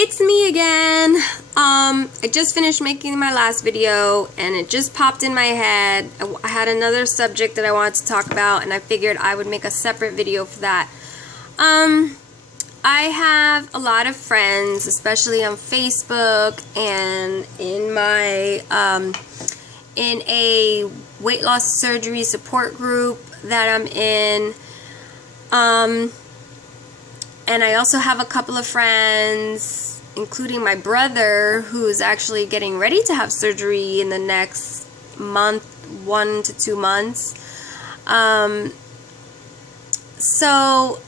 It's me again. I just finished making my last video and it just popped in my head. I had another subject that I wanted to talk about and I figured I would make a separate video for that. I have a lot of friends, especially on Facebook and in my in a weight loss surgery support group that I'm in. And I also have a couple of friends, including my brother, who's actually getting ready to have surgery in the next month, 1 to 2 months. So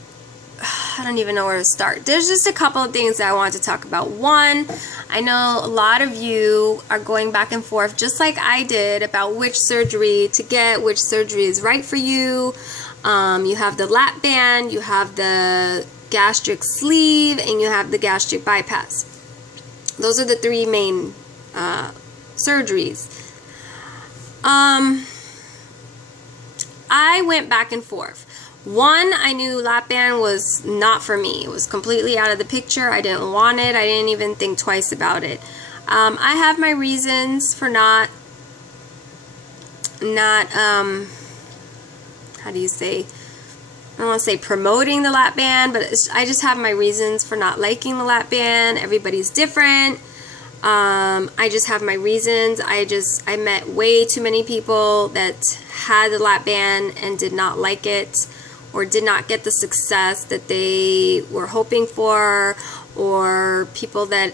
I don't even know where to start. There's just a couple of things that I want to talk about. One, I know a lot of you are going back and forth, just like I did, about which surgery to get, which surgery is right for you. You have the lap band, you have the gastric sleeve, and you have the gastric bypass. Those are the three main surgeries. I went back and forth. One, I knew lap band was not for me. It was completely out of the picture. I didn't want it. I didn't even think twice about it. I have my reasons for not how do you say, I don't want to say promoting the lap band, but I just have my reasons for not liking the lap band. Everybody's different. I just have my reasons. I met way too many people that had the lap band and did not like it, or did not get the success that they were hoping for, or people that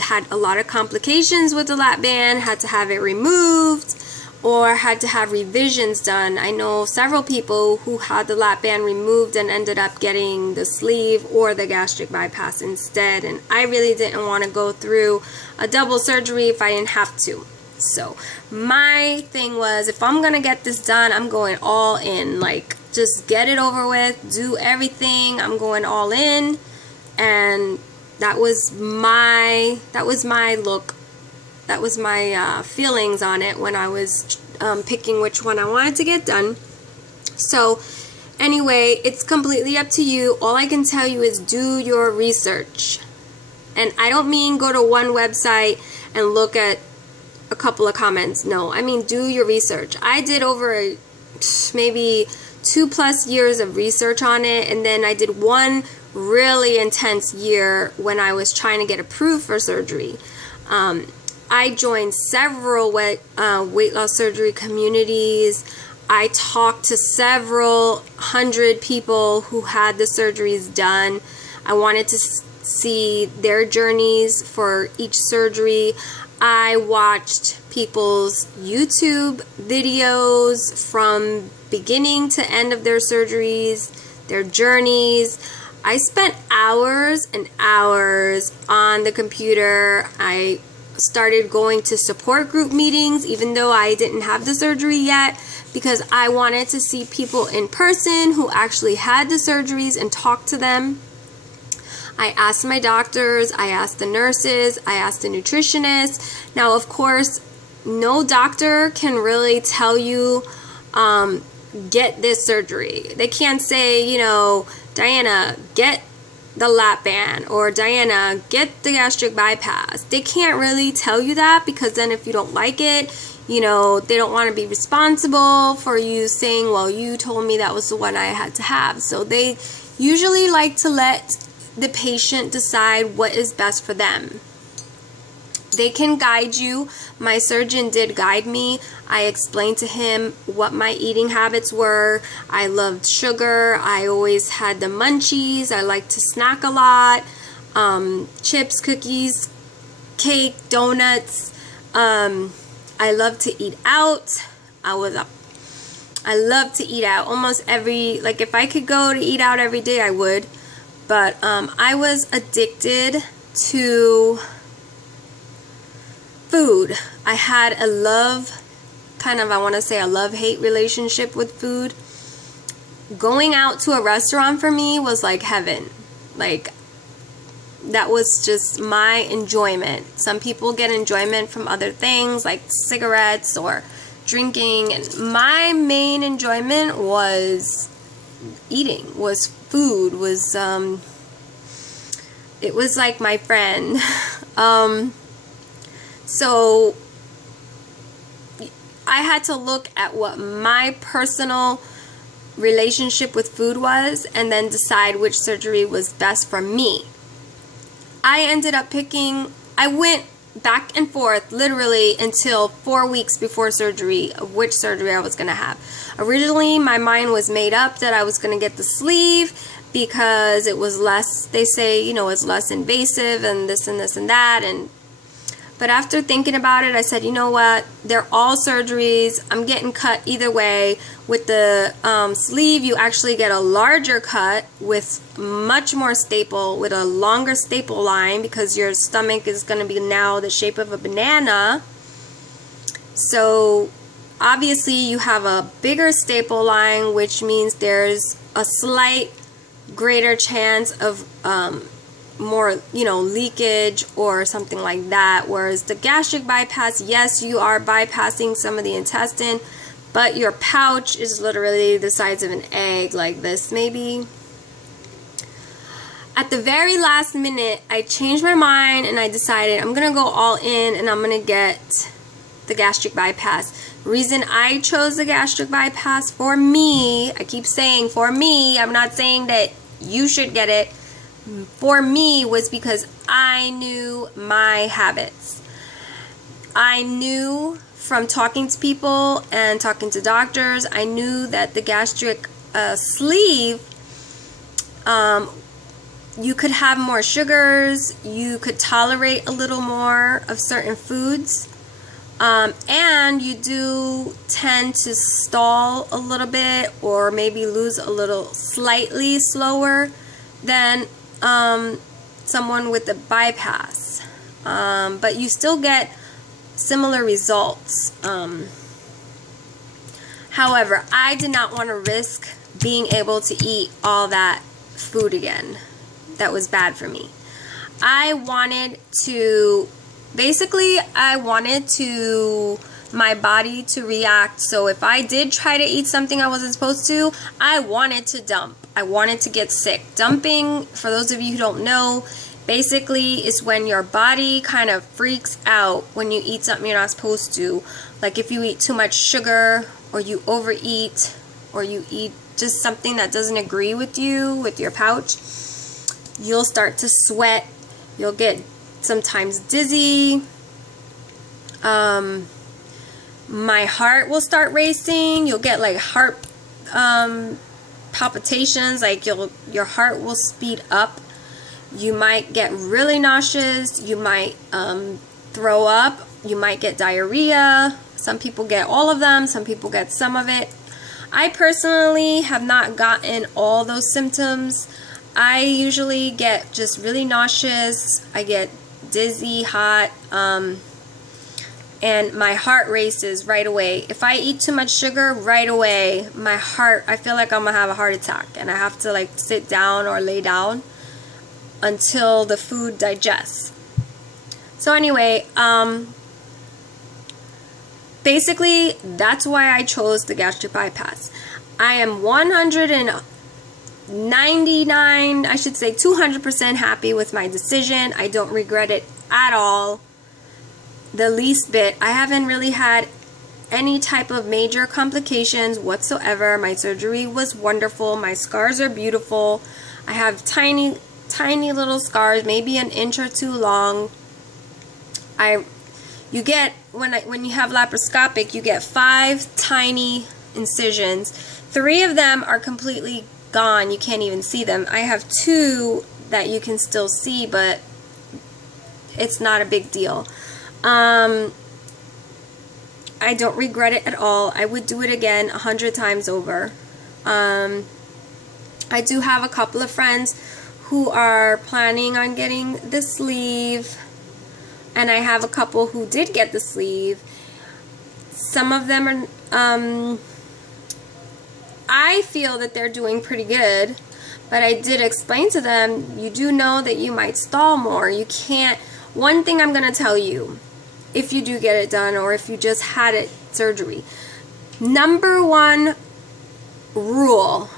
had a lot of complications with the lap band, had to have it removed, or had to have revisions done. I know several people who had the lap band removed and ended up getting the sleeve or the gastric bypass instead, and I really didn't want to go through a double surgery if I didn't have to. So my thing was, if I'm gonna get this done, I'm going all in. Like, just get it over with, do everything. I'm going all in, and that was my look. That was my feelings on it when I was picking which one I wanted to get done. So anyway, it's completely up to you. All I can tell you is do your research. And I don't mean go to one website and look at a couple of comments. No, I mean do your research. I did over maybe 2+ years of research on it, and then I did one really intense year when I was trying to get approved for surgery. I joined several weight loss surgery communities. I talked to several hundred people who had the surgeries done. I wanted to see their journeys for each surgery. I watched people's YouTube videos from beginning to end of their surgeries, their journeys. I spent hours and hours on the computer. I started going to support group meetings even though I didn't have the surgery yet, because I wanted to see people in person who actually had the surgeries and talk to them. I asked my doctors, I asked the nurses, I asked the nutritionist. Now, of course, no doctor can really tell you, get this surgery. They can't say, you know, Diana, get the lap band, or Diana, get the gastric bypass. They can't really tell you that, because then if you don't like it, you know, they don't want to be responsible for you saying, well, you told me that was the one I had to have. So they usually like to let the patient decide what is best for them. They can guide you. My surgeon did guide me. I explained to him what my eating habits were. I loved sugar. I always had the munchies. I liked to snack a lot. Chips, cookies, cake, donuts. I love to eat out. I love to eat out. Almost every, like if I could go to eat out every day, I would. But I was addicted to food. I had a I want to say a love-hate relationship with food. Going out to a restaurant for me was like heaven. Like, that was just my enjoyment. Some people get enjoyment from other things like cigarettes or drinking, and my main enjoyment was eating, was food, was It was like my friend. So I had to look at what my personal relationship with food was and then decide which surgery was best for me. I ended up I went back and forth literally until 4 weeks before surgery of which surgery I was going to have. Originally, my mind was made up that I was going to get the sleeve because it was less, they say, you know, it's less invasive and this and this and that. But after thinking about it, I said, you know what, they're all surgeries. I'm getting cut either way. With the sleeve, you actually get a larger cut with much more staple, with a longer staple line, because your stomach is going to be now the shape of a banana. So obviously you have a bigger staple line, which means there's a slight greater chance of more, you know, leakage or something like that. Whereas the gastric bypass, yes, you are bypassing some of the intestine, but your pouch is literally the size of an egg, like this maybe. At the very last minute, I changed my mind and I decided I'm gonna go all in and I'm gonna get the gastric bypass. Reason I chose the gastric bypass for me, I keep saying for me, I'm not saying that you should get it, for me was because I knew my habits. I knew from talking to people and talking to doctors, I knew that the gastric sleeve, you could have more sugars, you could tolerate a little more of certain foods, and you do tend to stall a little bit or maybe lose a little slightly slower than someone with a bypass, but you still get similar results. However, I did not want to risk being able to eat all that food again. That was bad for me. I wanted my body to react. So if I did try to eat something I wasn't supposed to, I wanted to dump. I wanted to get sick. Dumping, for those of you who don't know, basically is when your body kind of freaks out when you eat something you're not supposed to. Like if you eat too much sugar, or you overeat, or you eat just something that doesn't agree with you, with your pouch, you'll start to sweat. You'll get sometimes dizzy. My heart will start racing. You'll get like heart palpitations, like your heart will speed up. You might get really nauseous. You might throw up. You might get diarrhea. Some people get all of them. Some people get some of it. I personally have not gotten all those symptoms. I usually get just really nauseous. I get dizzy, hot, and my heart races right away. If I eat too much sugar, right away, my heart, I feel like I'm gonna have a heart attack, and I have to like sit down or lay down until the food digests. So anyway, basically, that's why I chose the gastric bypass. I am 199, I should say 200% happy with my decision. I don't regret it at all, the least bit. I haven't really had any type of major complications whatsoever. My surgery was wonderful. My scars are beautiful. I have tiny little scars, maybe an inch or two long. You get, when you have laparoscopic, you get 5 tiny incisions. 3 of them are completely gone. You can't even see them. I have 2 that you can still see, but it's not a big deal. I don't regret it at all. I would do it again 100 times over. I do have a couple of friends who are planning on getting the sleeve, and I have a couple who did get the sleeve. Some of them are, I feel that they're doing pretty good, but I did explain to them, you do know that you might stall more. You can't, one thing I'm going to tell you, if you do get it done, or if you just had it surgery, number 1 rule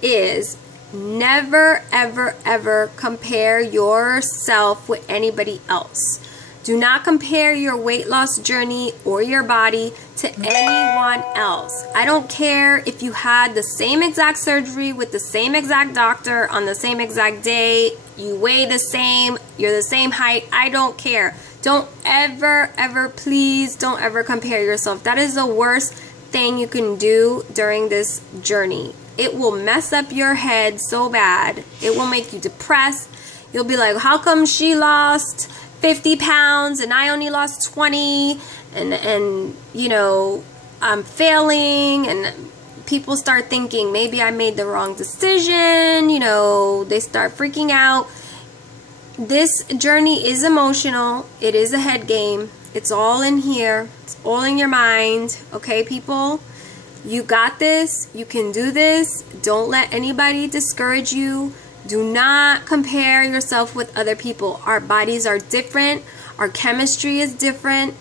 is Never, ever, ever compare yourself with anybody else. Do not compare your weight loss journey or your body to anyone else. I don't care if you had the same exact surgery with the same exact doctor on the same exact day, you weigh the same, you're the same height. I don't care. Don't ever, ever, please don't ever compare yourself. That is the worst thing you can do during this journey. It will mess up your head so bad. It will make you depressed. You'll be like, how come she lost 50 pounds and I only lost 20? And you know, I'm failing. And people start thinking, maybe I made the wrong decision. You know, they start freaking out. This journey is emotional. It is a head game. It's all in here. It's all in your mind. Okay, people? You got this. You can do this. Don't let anybody discourage you. Do not compare yourself with other people. Our bodies are different. Our chemistry is different.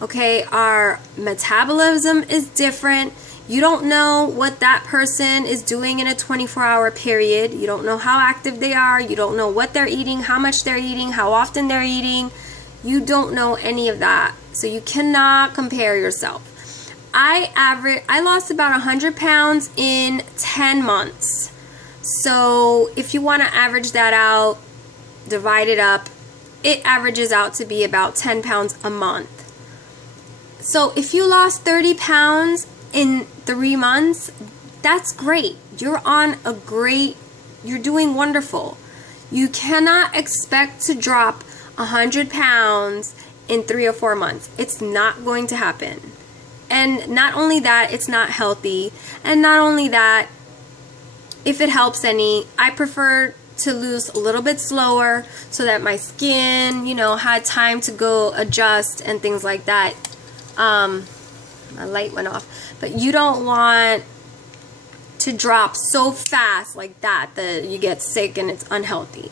Okay, our metabolism is different. You don't know what that person is doing in a 24-hour period. You don't know how active they are. You don't know what they're eating, how much they're eating, how often they're eating. You don't know any of that. So you cannot compare yourself. I lost about 100 pounds in 10 months. So if you want to average that out, divide it up, it averages out to be about 10 pounds a month. So if you lost 30 pounds in 3 months, that's great. You're doing wonderful. You cannot expect to drop 100 pounds in 3 or 4 months. It's not going to happen. And not only that, it's not healthy. And not only that, if it helps any, I prefer to lose a little bit slower so that my skin, you know, had time to go adjust and things like that. My light went off. But you don't want to drop so fast like that you get sick and it's unhealthy.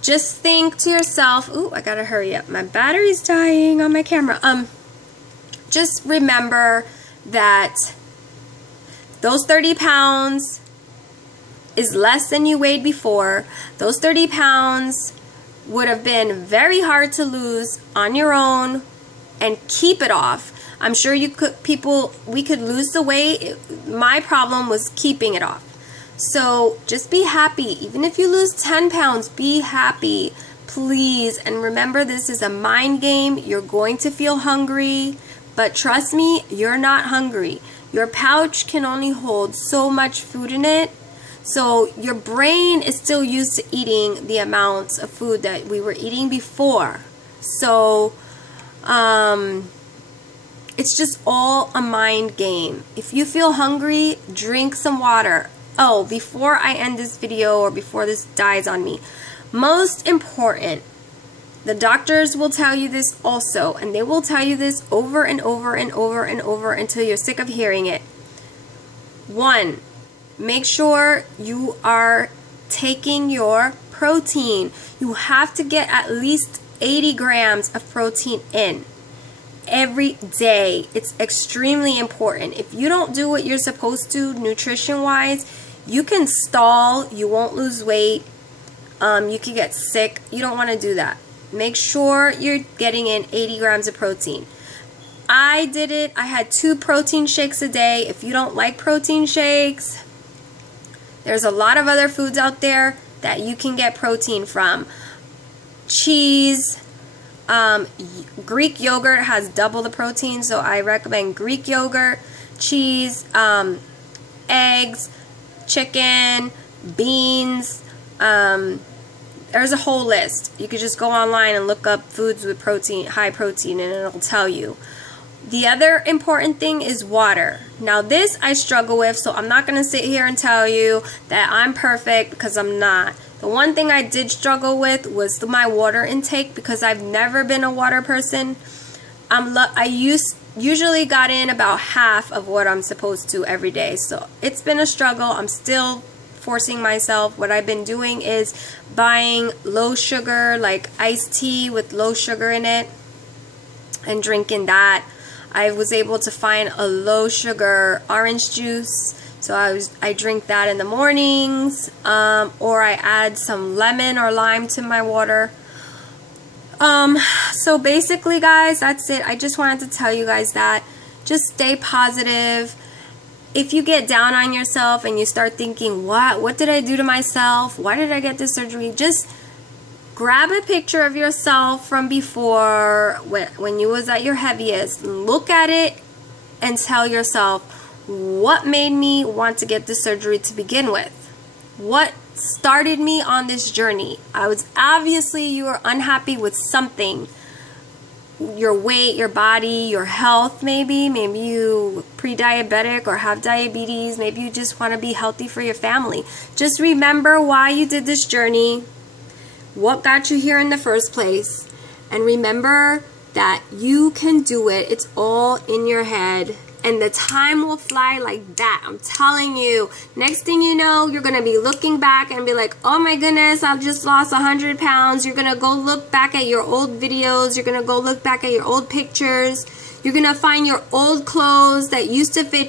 Just think to yourself, ooh, I gotta hurry up. My battery's dying on my camera. Just remember that those 30 pounds is less than you weighed before. Those 30 pounds would have been very hard to lose on your own and keep it off. I'm sure we could lose the weight. My problem was keeping it off. So just be happy. Even if you lose 10 pounds, be happy, please. And remember, this is a mind game. You're going to feel hungry, but trust me, you're not hungry. Your pouch can only hold so much food in it. So your brain is still used to eating the amounts of food that we were eating before. So it's just all a mind game. If you feel hungry, drink some water. Oh, before I end this video or before this dies on me, most important, the doctors will tell you this also, and they will tell you this over and over and over and over until you're sick of hearing it. 1, make sure you are taking your protein. You have to get at least 80 grams of protein in every day. It's extremely important. If you don't do what you're supposed to nutrition-wise, you can stall, you won't lose weight, you can get sick. You don't want to do that. Make sure you're getting in 80 grams of protein. I did it. I had 2 protein shakes a day. If you don't like protein shakes, there's a lot of other foods out there that you can get protein from. Cheese, Greek yogurt has double the protein, so I recommend Greek yogurt, cheese, eggs, chicken, beans. There's a whole list. You could just go online and look up foods with protein, high protein, and it'll tell you. The other important thing is water. Now this I struggle with, so I'm not going to sit here and tell you that I'm perfect, because I'm not. The one thing I did struggle with was my water intake, because I've never been a water person. I usually got in about half of what I'm supposed to every day, so it's been a struggle. I'm still forcing myself. What I've been doing is buying low sugar, like iced tea with low sugar in it, and drinking that. I was able to find a low sugar orange juice. So I drink that in the mornings, or I add some lemon or lime to my water. So basically, guys, that's it. I just wanted to tell you guys that. Just stay positive. If you get down on yourself and you start thinking, what did I do to myself? Why did I get this surgery? Just grab a picture of yourself from before, when you was at your heaviest. Look at it and tell yourself, what made me want to get this surgery to begin with? What started me on this journey? Obviously you were unhappy with something. Your weight, your body, your health, maybe you pre-diabetic or have diabetes. Maybe you just want to be healthy for your family. Just remember why you did this journey, what got you here in the first place, and remember that you can do it. It's all in your head, and the time will fly like that. I'm telling you. Next thing you know, you're going to be looking back and be like, oh my goodness, I just lost 100 pounds. You're going to go look back at your old videos. You're going to go look back at your old pictures. You're going to find your old clothes that used to fit